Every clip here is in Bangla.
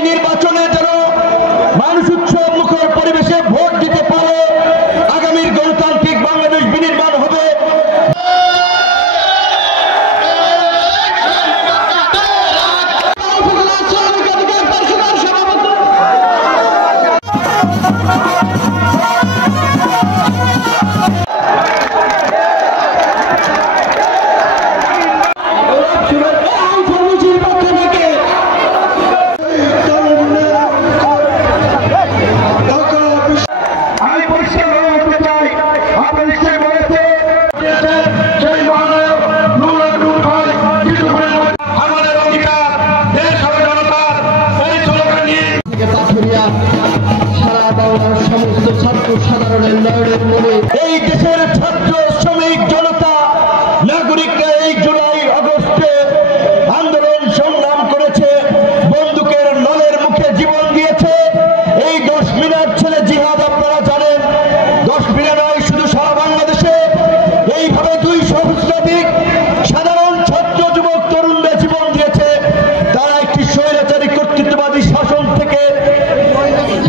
নির্বাচনে যেন মানুষ উৎসব মুখর পরিবেশে ভোট দিতে পারে, আগামীর গণতান্ত্রিক বাংলাদেশ বিনির্মাণ হবে। সমস্ত ছাত্র সাধারণের নয়নের মনে এই দেশের ছাত্র শ্রমিক জনতা নাগরিকরা এই জুলাই আগস্টে আন্দোলন সংগ্রাম করেছে, বন্দুকের নলের মুখে জীবন দিয়েছে। এই 10 মিনিট ছেলে জিহাদ আপনারা জানেন, 10 মিনিট নয়, শুধু সারা বাংলাদেশে এইভাবে 200 সহস্রাধিক সাধারণ ছাত্র যুবক তরুণরা জীবন দিয়েছে। তারা একটি স্বৈরাচারী কর্তৃত্ববাদী শাসন থেকে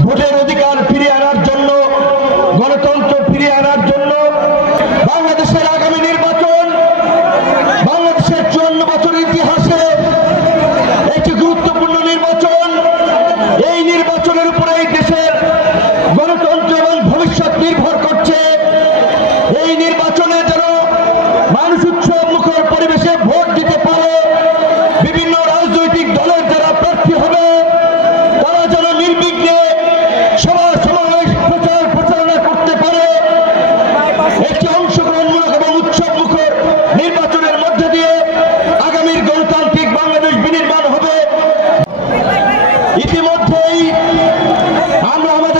ভোটের অধিকার ফিরিয়ে আনার জন্য, গণতন্ত্র ফিরিয়ে আনার জন্য বাংলাদেশের আগামী নির্বাচন বাংলাদেশের 54 বছরের ইতিহাসে একটি গুরুত্বপূর্ণ নির্বাচন। এই নির্বাচনের উপরে এই দেশের গণতন্ত্র এবং ভবিষ্যৎ নির্ভর করছে। এই নির্বাচনে যেন মানুষ উৎসব মুখর পরিবেশে ভোট দিতে পারে, বিভিন্ন রাজনৈতিক দলের যারা প্রার্থী হবে তারা যেন নির্বিঘ্নে সভা সমাবেশ প্রচার প্রচারণা করতে পারে। একটি অংশগ্রহণমূলক এবং উৎসব মুখর নির্বাচনের মধ্যে দিয়ে আগামীর গণতান্ত্রিক বাংলাদেশ বিনির্মাণ হবে। ইতিমধ্যেই আমরা আমাদের